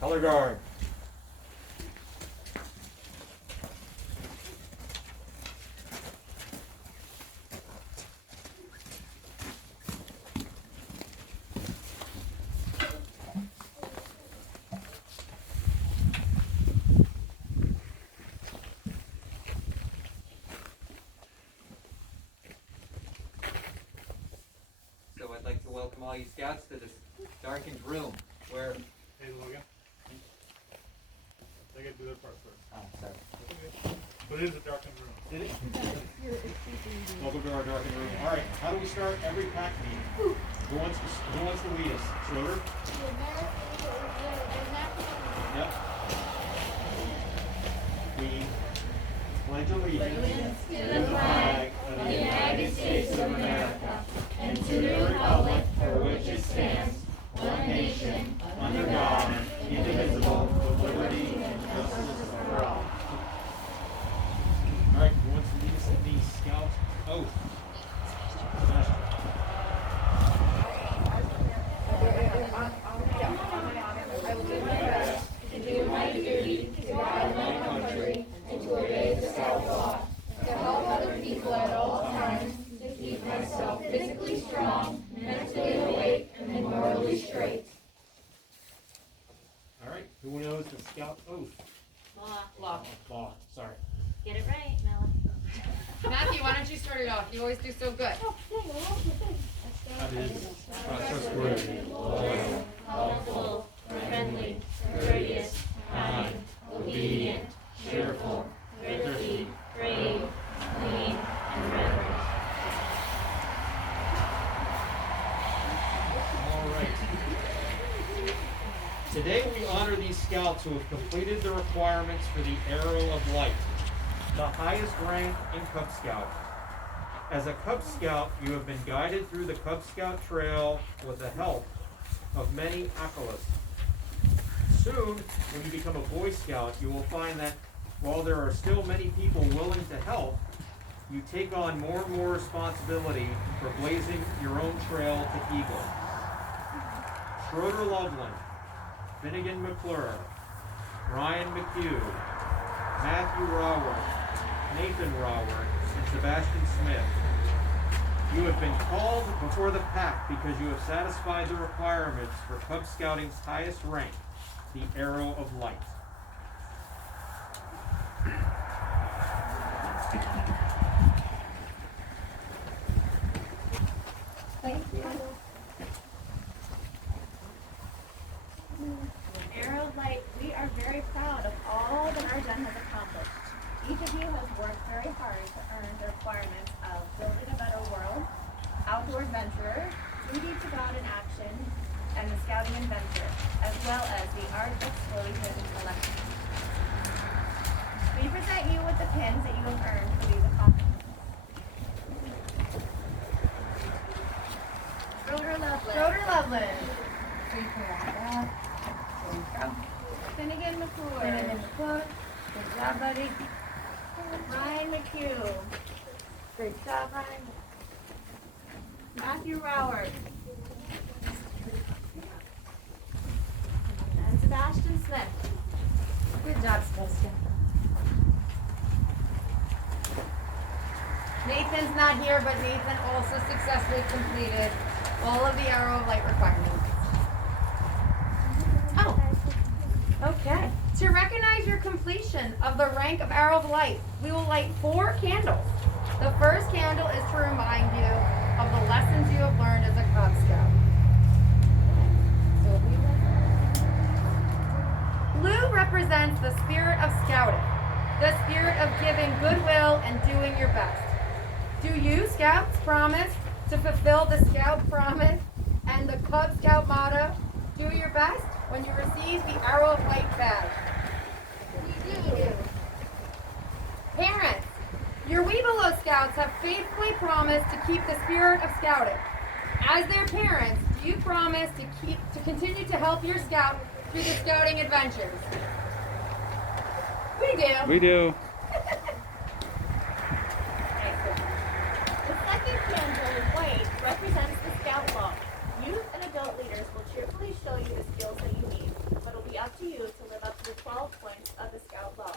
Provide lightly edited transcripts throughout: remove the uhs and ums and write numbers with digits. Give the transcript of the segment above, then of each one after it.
Color guard. So I'd like to welcome all you scouts to this darkened room where... Hey, Logan. They gotta do their part first. Oh, sorry. But it is a darkened room. Did it? Welcome to our darkened room. All right, how do we start every pack meeting? Who wants to lead us? Schroder? Yep. We pledge allegiance to the flag of the United States of America and to the republic for which it stands, one nation, under God, indivisible, with liberty and justice for all. All right, who wants to lead us in the scout oath? I will do my best to do my duty to guide my country and to obey the Scout law, to help other people at all times, to keep myself physically strong, mentally awake, and morally straight. All right, who knows the scout oath? Law. Law, sorry. Get it right, Mela. Matthew, why don't you start it off? You always do so good. That is trustworthy, loyal, Helpful, friendly, courteous, kind, obedient, cheerful, thrifty, brave, clean, and reverent. All right. Today we honor these scouts who have completed the requirements for the Arrow of Light, the highest rank in Cub Scout. As a Cub Scout, you have been guided through the Cub Scout trail with the help of many acolytes. Soon, when you become a Boy Scout, you will find that while there are still many people willing to help, you take on more and more responsibility for blazing your own trail to Eagle. Schroder-Loveland, Finnegan McClure, Ryan McHugh, Matthew Raworth, Nathan Raworth, and Sebastian Smith. You have been called before the pack because you have satisfied the requirements for Cub Scouting's highest rank, the Arrow of Light. Thank you. Arrow of Light, we are very proud of all that our den has accomplished. Each of you has worked very hard to earn the requirements of building a better world, outdoor adventurer, duty to God in action, and the scouting adventure, as well as the art explosion collection. We present you with the pins that you have earned for these accomplishments. Schroder-Loveland. Schroder-Loveland. So you can walk out. There you go. Finnegan McClure. Finnegan McClure. Good job, buddy. Ryan McHugh. Great job, Ryan. Matthew Raworth. And Sebastian Smith. Good job, Sebastian. Nathan's not here, but Nathan also successfully completed all of the Arrow of Light requirements. Oh, okay. To recognize your completion of the rank of Arrow of Light, we will light 4 candles. The first candle is to remind you of the lessons you have learned as a Cub Scout. Blue represents the spirit of scouting, the spirit of giving goodwill and doing your best. Do you, Scouts, promise to fulfill the Scout promise and the Cub Scout motto, do your best, when you receive the Arrow of Light badge? We do. Parents, your Webelow Scouts have faithfully promised to keep the spirit of scouting. As their parents, do you promise to continue to help your Scout through the scouting adventures? We do. We do. The second candle in white represents the Scout law. Youth and adult leaders will cheerfully show you the skills that you need, but it'll be up to you all points of the Scout law.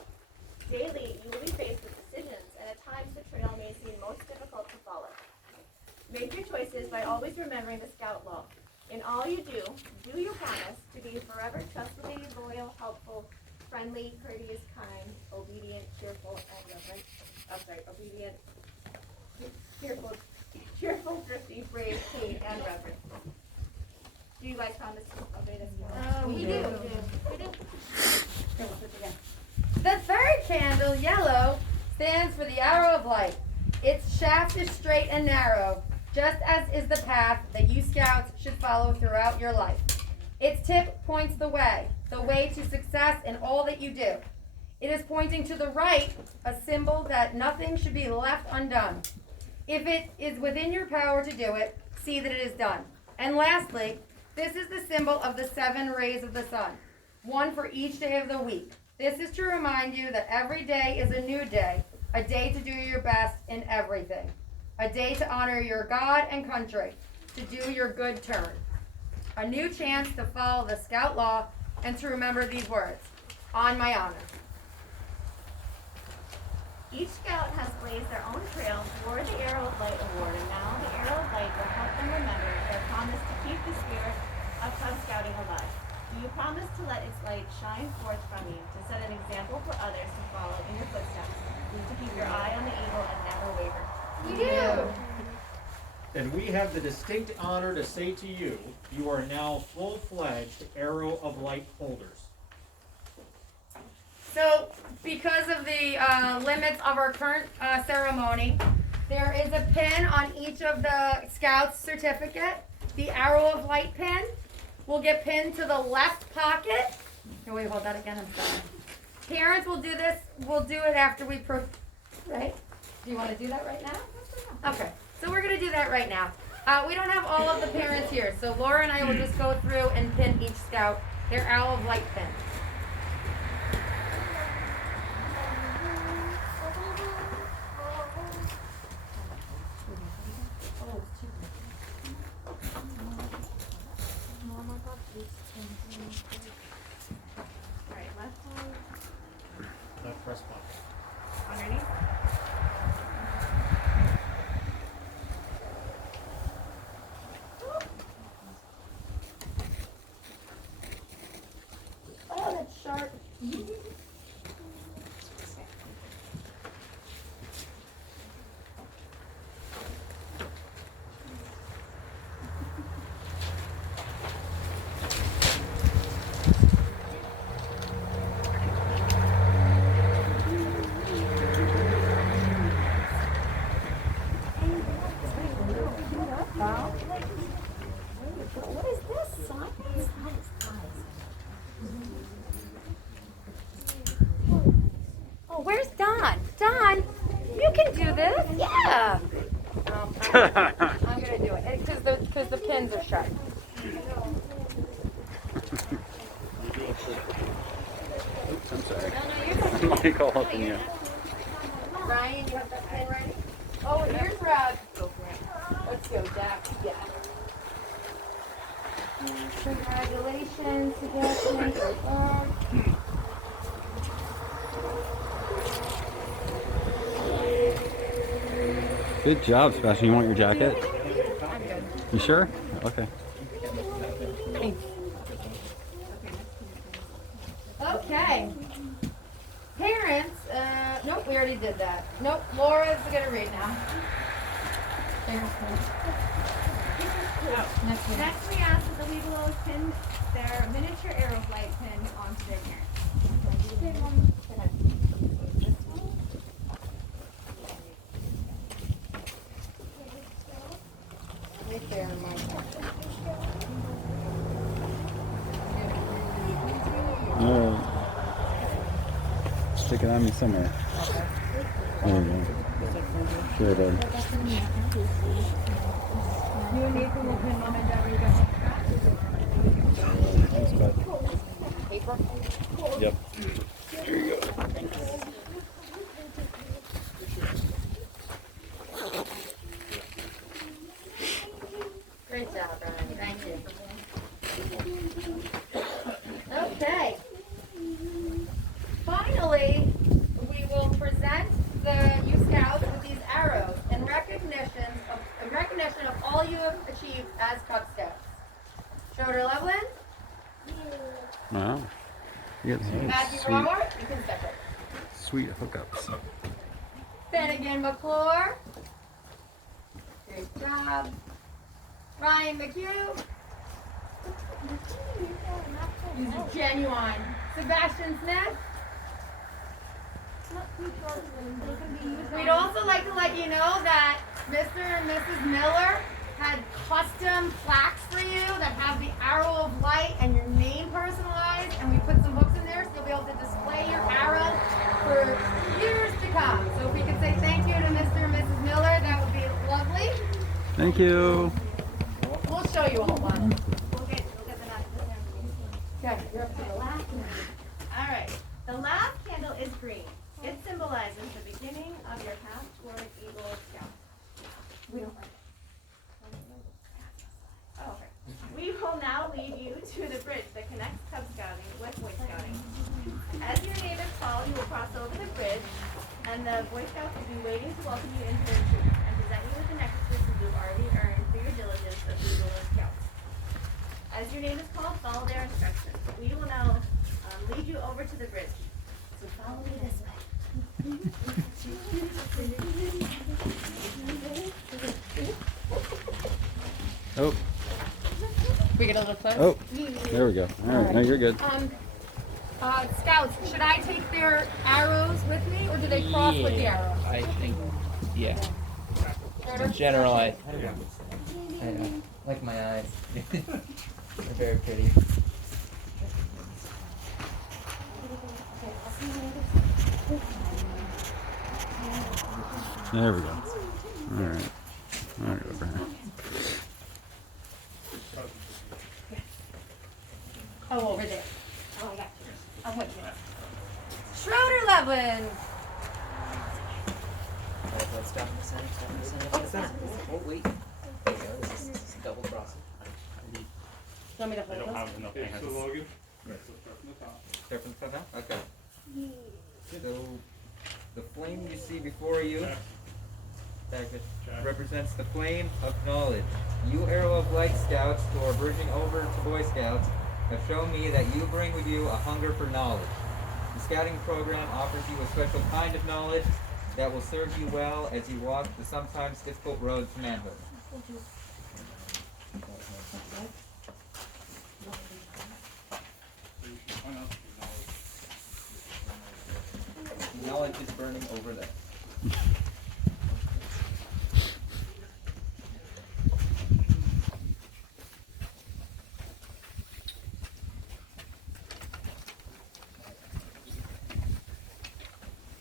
Daily, you will be faced with decisions, and at times the trail may seem most difficult to follow. Make your choices by always remembering the Scout law. In all you do, do your promise to be forever trustworthy, loyal, helpful, friendly, courteous, kind, obedient, cheerful, and reverent. Obedient, cheerful, thrifty, brave, clean, and reverent. Do you guys promise to obey this law? We do. Okay, we'll put it together. The third candle, yellow, stands for the arrow of light. Its shaft is straight and narrow, just as is the path that you scouts should follow throughout your life. Its tip points the way to success in all that you do. It is pointing to the right, a symbol that nothing should be left undone. If it is within your power to do it, see that it is done. And lastly, this is the symbol of the 7 rays of the sun, one for each day of the week. This is to remind you that every day is a new day, a day to do your best in everything, a day to honor your God and country, to do your good turn, a new chance to follow the Scout law and to remember these words, on my honor. Each scout has blazed their own trail toward the Arrow of Light Award, and now the Arrow of Light will help them remember their promise to keep the spirit of Cub Scouting alive. Do you promise to let its light shine forth from you, to set an example for others to follow in your footsteps, to keep your eye on the eagle and never waver? We do. Then we have the distinct honor to say to you, you are now full-fledged Arrow of Light holders. So, because of the limits of our current ceremony, there is a pin on each of the Scouts' certificate. The Arrow of Light pin will get pinned to the left pocket. Can we hold that again? I'm sorry. Parents will do this. We'll do it after we right? Do you want to do that right now? Okay. So we're going to do that right now. We don't have all of the parents here, so Laura and I will just go through and pin each Scout their Arrow of Light pin. Alright, left hand Left breast pocket. underneath. Oh, that's sharp. What is this, son? Oh, where's Don? Don, you can do this. Yeah. I'm gonna do it because the pins are sharp. I'm sorry. No, you're good. Like all up in you. Ryan, you have that pin ready? Oh, here's Rob. Go for it. Let's go, Jack. Yeah. Congratulations, Sebastian. Good job, Sebastian. You want your jacket? I'm good. You sure? Okay. Okay. Parents, nope, we already did that. Nope, Laura's gonna read now. Parents, next one. Next, we ask that the Webelos pin their miniature Arrow of Light pin onto their parents. Right there, Mike. No. Stick it on me somewhere. There you go. Sure did. You and Nathan will pin Mom and Dad where you got Thanks, bud. paper. Yep. Here you go. Great job, Ryan. Thank you. Okay. Wow. You got some Matthew sweet, Rower, you can separate. sweet hookups. Finnegan McClure. Great job. Ryan McHugh. These are genuine. Sebastian Smith. We'd also like to let you know that Mr. and Mrs. Miller had custom plaques for you that have the arrow of light and your name personalized, and we put some hooks in there so you'll be able to display your arrow for years to come. So if we could say thank you to Mr. and Mrs. Miller, that would be lovely. Thank you. We'll show you all one. We'll get the last one. Okay, you're up to the last one. All right. The last candle is green. It symbolizes the beginning of your path toward Eagle Scout. We don't like it. Oh, okay. We will now lead you to the bridge that connects Cub Scouting with Boy Scouting. As your name is called, you will cross over the bridge, and the Boy Scouts will be waiting to welcome you into their troop and present you with the necklaces that you've already earned through your diligence of Eagle Scouts. As your name is called, follow their instructions. We will now lead you over to the bridge. So follow me this way. Oh, We get a little close. oh, there we go. All right, now you're good. Scouts, should I take their arrows with me, or do they cross with the arrows? I think, yeah. Schroeder? In general, I like my eyes. They're very pretty. There we go. All right. All right, over here. Oh, over there. Oh, I got you. I'm with you. Schroder-Loveland. Let's stop in the center, stop in the center, stop in the center. Oh, wait. There you go. This is double crossing. You want me to I don't hold have those? enough hands. So Logan? So start from the top. Start from the top now? Okay. So, the flame you see before you represents the flame of knowledge. You Arrow of Light Scouts who are bridging over to Boy Scouts have shown me that you bring with you a hunger for knowledge. The scouting program offers you a special kind of knowledge that will serve you well as you walk the sometimes difficult road to manhood. Knowledge is burning over there.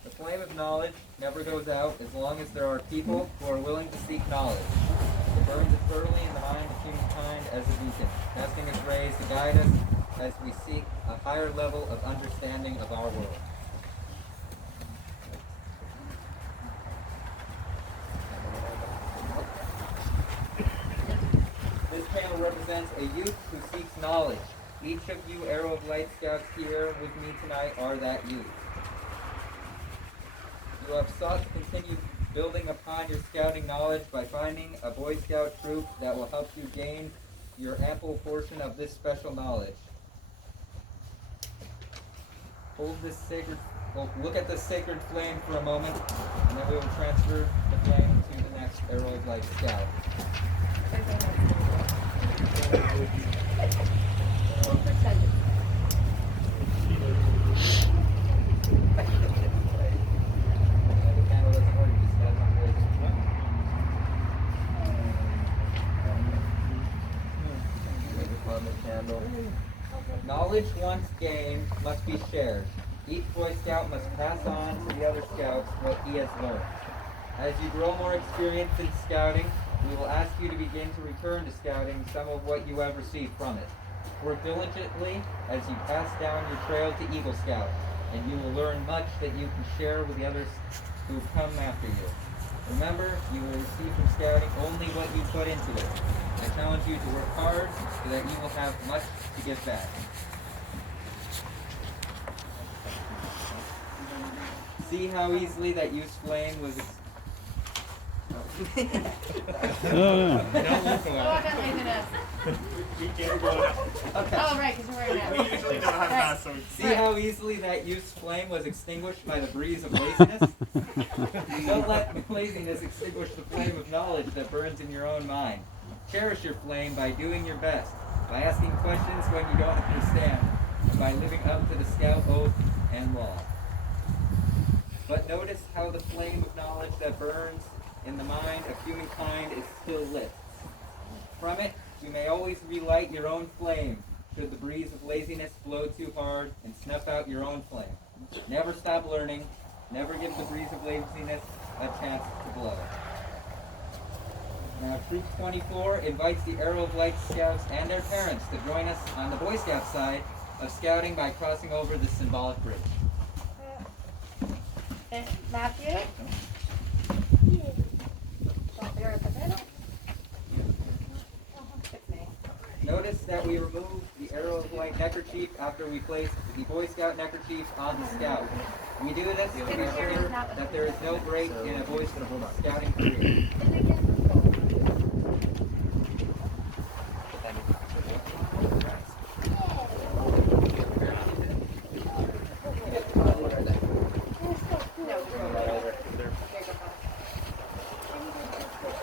The flame of knowledge never goes out as long as there are people who are willing to seek knowledge. It burns eternally in the mind of humankind as a beacon, casting its rays to guide us as we seek a higher level of understanding of our world. This panel represents a youth who seeks knowledge. Each of you Arrow of Light Scouts here with me tonight are that youth. You have sought to continue building upon your scouting knowledge by finding a Boy Scout troop that will help you gain your ample portion of this special knowledge. Hold this sacred, look at this sacred flame for a moment, and then we will transfer the flame to the next Arrow of Light Scout. The candle doesn't work, it just has on the candle. Knowledge once gained must be shared. Each Boy Scout must pass on to the other Scouts what he has learned. As you grow more experienced in scouting, we will ask you to begin to return to scouting some of what you have received from it. Work diligently as you pass down your trail to Eagle Scout, and you will learn much that you can share with the others who come after you. Remember, you will receive from scouting only what you put into it. I challenge you to work hard so that you will have much to give back. See how easily that used flame was... Oh, yeah. Don't look Oh, away. I don't like this. We can't go out. Okay. Oh, right, because you're wearing We that. usually know how See how easily that youth's flame was extinguished by the breeze of laziness? Don't let laziness extinguish the flame of knowledge that burns in your own mind. Cherish your flame by doing your best, by asking questions when you don't understand, and by living up to the Scout oath and law. But notice how the flame of knowledge that burns in the mind of humankind is still lit. From it, you may always relight your own flame, should the breeze of laziness blow too hard and snuff out your own flame. Never stop learning. Never give the breeze of laziness a chance to blow. Now, Troop 24 invites the Arrow of Light Scouts and their parents to join us on the Boy Scout side of scouting by crossing over the symbolic bridge. Matthew? Stop there at the middle. It's me. Notice that we removed the Arrow of Light neckerchief after we placed the Boy Scout neckerchief on the Scout. We do this to make sure that there is no break in a Boy Scouting career.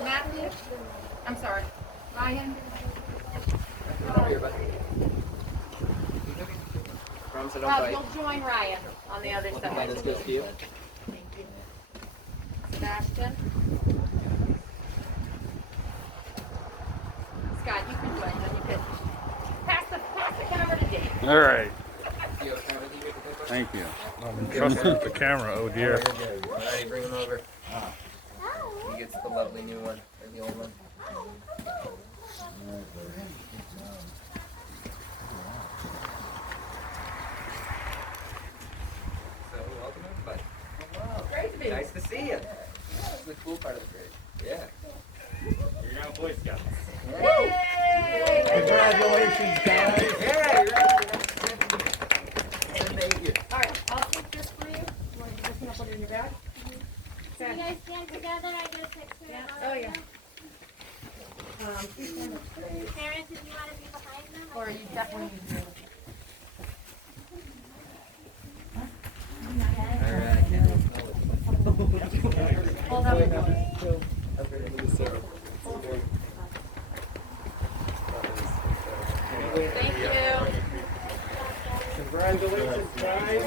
Matthew? I'm sorry. Ryan? Well, you'll join Ryan on the other side. This goes to you. Thank you. Sebastian? Scott, you can join them. You can pass the camera to Dave. All right. You okay with you? Thank you. I'm trusting with the camera, oh dear. Alrighty, bring him over. He gets the lovely new one, or the old one. So, welcome everybody. Great to be here. Nice to see you. This is the cool part of the bridge. Yeah. You're now Boy Scouts. Yay! Congratulations, guys. Yeah, you're right. Thank you. All right, I'll take this for you. You want to just gonna put it in your bag? So you guys stand together, I get a picture. Yeah. of all Oh, of yeah. them. Please stand up straight. Parents, if you want to be behind them. Or you definitely need to. Hold up. Thank you. Congratulations, guys.